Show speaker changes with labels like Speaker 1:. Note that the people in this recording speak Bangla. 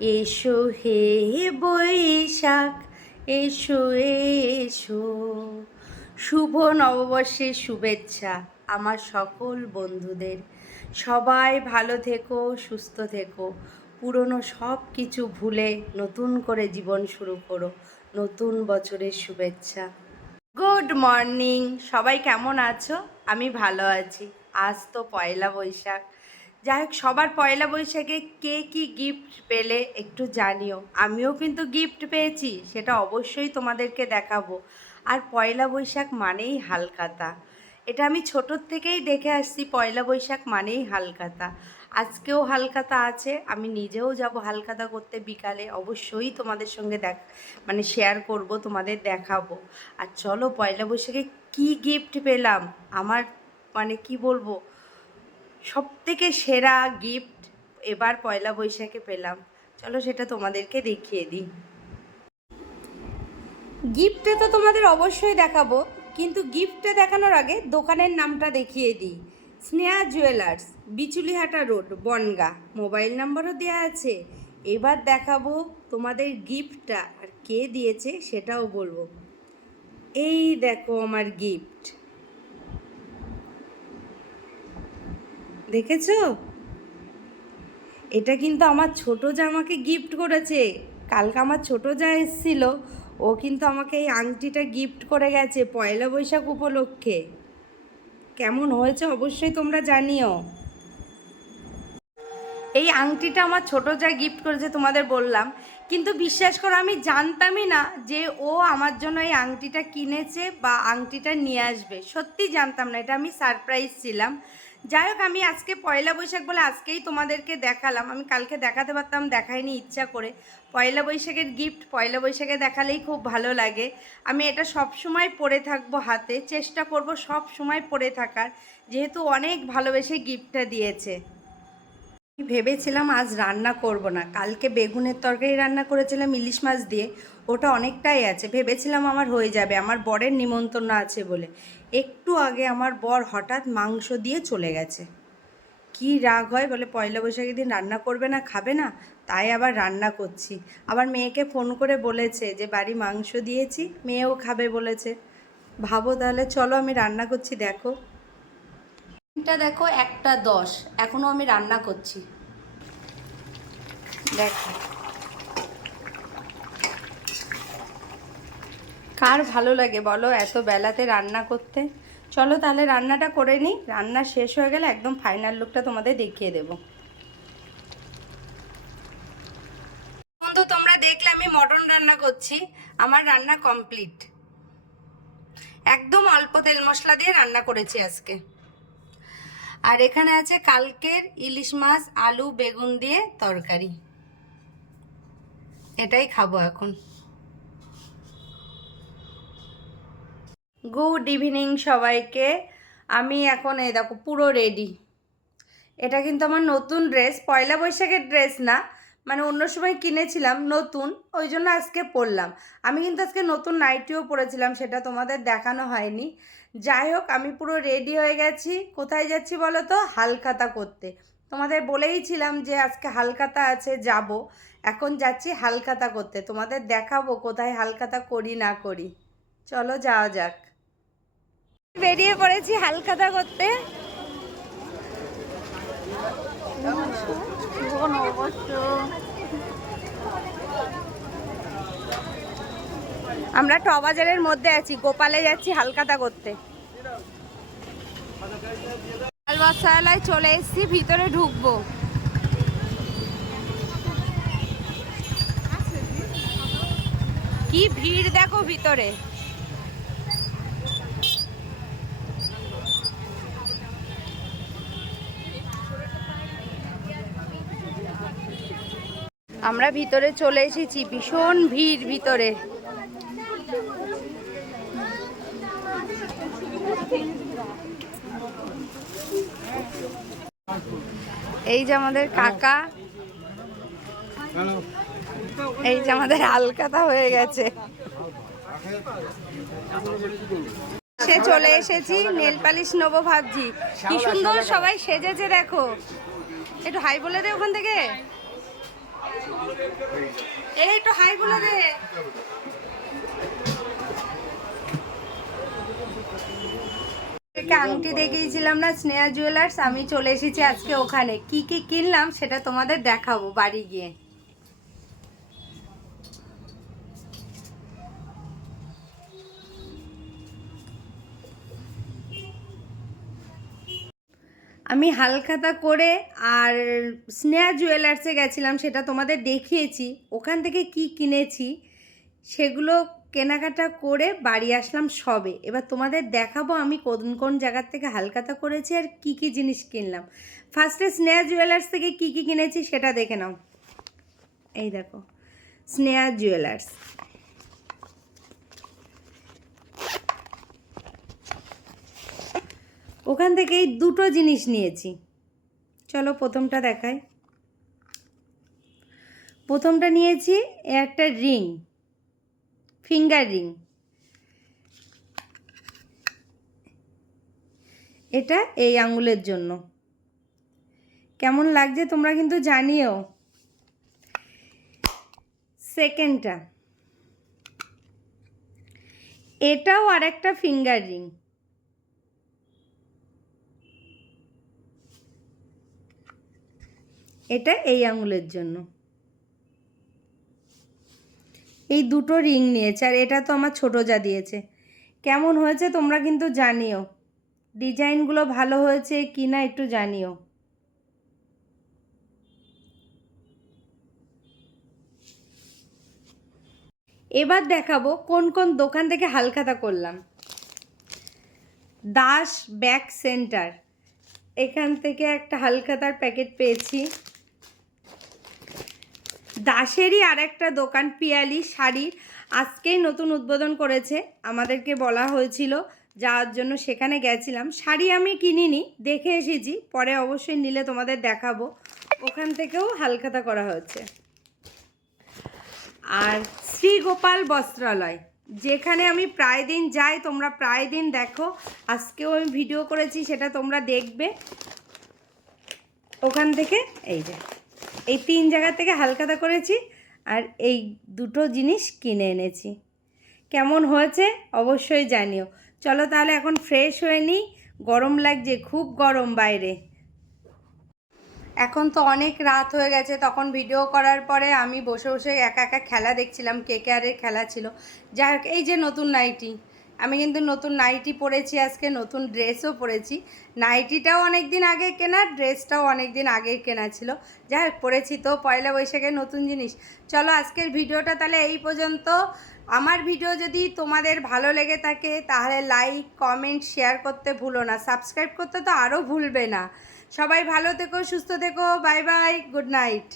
Speaker 1: এসো হে বৈশাখ, এসো এসো। শুভ নববর্ষের শুভেচ্ছা আমার সকল বন্ধুদের। সবাই ভালো থেকো, সুস্থ থেকো। পুরনো সব কিছু ভুলে নতুন করে জীবন শুরু করো। নতুন বছরের শুভেচ্ছা। গুড মর্নিং, সবাই কেমন আছো? আমি ভালো আছি। আজ তো পয়লা বৈশাখ। যাই হোক সবার পয়লা বৈশাখে কে কি গিফট পেলে একটু জানিও। আমিও কিন্তু গিফট পেয়েছি, সেটা অবশ্যই তোমাদেরকে দেখাবো। আর পয়লা বৈশাখ মানেই হালকাতা। এটা আমি ছোটোর থেকেই দেখে আসছি, পয়লা বৈশাখ মানেই হালকাতা। আজকেও হালকাতা আছে, আমি নিজেও যাব হালকাতা করতে বিকালে, অবশ্যই তোমাদের সঙ্গে দেখ মানে শেয়ার করব, তোমাদের দেখাবো। আর চলো, পয়লা বৈশাখে কি গিফট পেলাম? আমার মানে কি বলব? সব থেকে সেরা গিফট এবার পয়লা বৈশাখে পেলাম। চলো সেটা তোমাদেরকে দেখিয়ে দিই। গিফটে তো তোমাদের অবশ্যই দেখাবো, কিন্তু গিফটে দেখানোর আগে দোকানের নামটা দেখিয়ে দিই। Sneha jewellers Bichulihata road Bongaon. Mobile নাম্বারও দেওয়া আছে। এবার দেখাবো তোমাদের গিফটটা আর কে দিয়েছে সেটাও বলব। এই দেখো আমার গিফট দেখেছ? এটা কিন্তু আমার ছোট যা আমাকে গিফট করেছে। কালকে আমার ছোট যা এসেছিল, ও কিন্তু আমাকে এই আংটিটা গিফট করে গেছে পয়লা বৈশাখ উপলক্ষে। কেমন হয়েছে অবশ্যই তোমরা জানিও। এই আংটিটা আমার ছোট যা গিফট করেছে তোমাদের বললাম, কিন্তু বিশ্বাস করো আমি জানতামই না যে ও আমার জন্য এই আংটিটা কিনেছে বা আংটিটা নিয়ে আসবে। সত্যি জানতাম না, এটা আমি সারপ্রাইজ ছিলাম। যাই হোক, আমি আজকে পয়লা বৈশাখ বলে আজকেই তোমাদেরকে দেখালাম। আমি কালকে দেখাতে পারতাম, দেখাইনি ইচ্ছা করে। পয়লা বৈশাখের গিফট পয়লা বৈশাখে দেখালেই খুব ভালো লাগে। আমি এটা সব সময় পরে থাকব হাতে। চেষ্টা করব সব সময় পরে থাকার। যেহেতু অনেক ভালোবেসে গিফটটা দিয়েছে। ভেবেছিলাম আজ রান্না করব না। কালকে বেগুনের তরকারি রান্না করেছিলাম ইলিশ মাছ দিয়ে। ওটা অনেকটাই আছে। ভেবেছিলাম আমার হয়ে যাবে। আমার বরের নিমন্ত্রণ আছে বলে। একটু আগে আমার বর হঠাৎ মাংস দিয়ে চলে গেছে। কি রাগ হয় বলে, পয়লা বৈশাখের দিন রান্না করবে না, খাবে না? তাই আবার রান্না করছি। আবার মেয়েকে ফোন করে বলেছে যে, বাড়ি মাংস দিয়েছি, মেয়েও খাবে বলেছে। ভাবো তাহলে, চলো আমি রান্না করছি, দেখো। এটা দেখো একটা দশ। এখনও আমি রান্না করছি। দেখো। কার ভালো লাগে বলো এত বেলাতে রান্না করতে? চলো তাহলে রান্নাটা করে নিই। রান্না শেষ হয়ে গেলে একদম ফাইনাল লুকটা তোমাদের দেখিয়ে দেবো। বন্ধু, তোমরা দেখলে আমি মটন রান্না করছি। আমার রান্না কমপ্লিট একদম অল্প তেল মশলা দিয়ে রান্না করেছি আজকে। আর এখানে আছে কালকের ইলিশ মাছ, আলু, বেগুন দিয়ে তরকারি। এটাই খাব এখন। গুড ইভিনিং সবাইকে। আমি এখন এই দেখো পুরো রেডি। এটা কিন্তু আমার নতুন ড্রেস, পয়লা বৈশাখের ড্রেস না। মানে অন্য সময় কিনেছিলাম নতুন, ওই জন্য আজকে পরলাম। আমি কিন্তু আজকে নতুন নাইটিও পরেছিলাম, সেটা তোমাদের দেখানো হয়নি। যাই হোক, আমি পুরো রেডি হয়ে গেছি। কোথায় যাচ্ছি বলো তো? হালখাতা করতে। তোমাদের বলেইছিলাম যে আজকে হালখাতা আছে, যাব। এখন যাচ্ছি হালখাতা করতে। তোমাদের দেখাবো কোথায় হালখাতা করি, না করি। চলো যাওয়া যাক। বেরিয়ে পড়েছি হালখাতা করতে। আমরা টবাজারের মধ্যে আছি, গোপালে যাচ্ছি হালকাতা করতে। চলে এসেছি, ভিতরে ঢুকবো। কি ভিড় দেখো ভিতরে। আমরা ভিতরে চলে এসেছি, ভীষণ ভিড় ভিতরে। এই যে আমাদের কাকা, এই যে আমাদের হালকাতা হয়ে গেছে। সে চলে এসেছি, নেল পালিশ নেব ভাবছি। কি সুন্দর সবাই সেজেছে, দেখো। একটু হাই বলে দে ওখান থেকে। এই হাই আংটি দেখিয়েছিলাম না, স্নেহা জুয়েলার্স আমি চলে এসেছি আজকে ওখানে। কি কি কিনলাম সেটা তোমাদের দেখাবো বাড়ি গিয়ে। আমি হালখাতা করে আর স্নেহা জুয়েলার্সে গেছিলাম, সেটা তোমাদের দেখিয়েছি। ওখান থেকে কি কিনেছি, সেগুলো কেনাকাটা করে বাড়ি আসলাম সবে। এবার তোমাদের দেখাবো আমি কোন কোন জায়গার থেকে হালখাতা করেছি আর কি কি জিনিস কিনলাম। ফার্স্টে স্নেহা জুয়েলার্স থেকে কি কি কিনেছি সেটা দেখে নাও। এই দেখো, স্নেহা জুয়েলার্স। ওখান থেকে এই দুটো জিনিস নিয়েছি। চলো প্রথমটা দেখাই। প্রথমটা নিয়েছি একটা রিং, ফিঙ্গার রিং। এটা এই আঙুলের জন্য। কেমন লাগছে তোমরা কিন্তু জানিও। সেকেন্ডটা। এটাও আর একটা ফিঙ্গার রিং। এটা এই আঙুলের জন্য। এই দুটো রিং নিয়েছে, আর এটা তো আমার ছোটো যা দিয়েছে। কেমন হয়েছে তোমরা কিন্তু জানিও। ডিজাইনগুলো ভালো হয়েছে কি না একটু জানিও। এবার দেখাবো কোন কোন দোকান থেকে হালখাতা করলাম। Das back centre. এখান থেকে একটা হালখাতার প্যাকেট পেয়েছি। দাসেরই আর একটা দোকান, পিয়ালি শাড়ির আজকেই নতুন উদ্বোধন করেছে। আমাদেরকে বলা হয়েছিল যাওয়ার জন্য সেখানে গেছিলাম। শাড়ি আমি কিনিনি, দেখে এসেছি। পরে অবশ্যই নিলে তোমাদের দেখাবো। ওখান থেকেও হালখাতা করা হয়েছে। আর শ্রী গোপাল বস্ত্রালয়, যেখানে আমি প্রায় দিন যাই, তোমরা প্রায় দিন দেখো। আজকেও আমি ভিডিও করেছি, সেটা তোমরা দেখবে। ওখান থেকে, এই যে। এই তিন জায়গা থেকে হালখাতা করেছি আর এই দুটো জিনিস কিনে এনেছি। কেমন হয়েছে অবশ্যই জানিও। চলো তাহলে এখন ফ্রেশ হয়ে নিই। গরম লাগছে, খুব গরম বাইরে। এখন তো অনেক রাত হয়ে গেছে, তখন ভিডিও করার পরে আমি বসে বসে একা একা খেলা দেখছিলাম, কে কে আরের খেলা ছিল। যাই এই যে নতুন নাইটি আমি কিন্তু নতুন নাইটি পরেছি, আজকে নতুন ড্রেসও পরেছি। নাইটিটাও অনেক দিন আগে কেনা ড্রেসটাও অনেক দিন আগে কেনা ছিল। যাই হোক, পরেছি তো, পয়লা বৈশাখের নতুন জিনিস। চলো আজকের ভিডিওটা তাহলে এই পর্যন্ত। আমার ভিডিও যদি তোমাদের ভালো লেগে থাকে, তাহলে লাইক কমেন্ট শেয়ার করতে ভুলো না। সাবস্ক্রাইব করতে তো আরও ভুলবে না। সবাই ভালো থেকো, সুস্থ থেকো বাই বাই গুড নাইট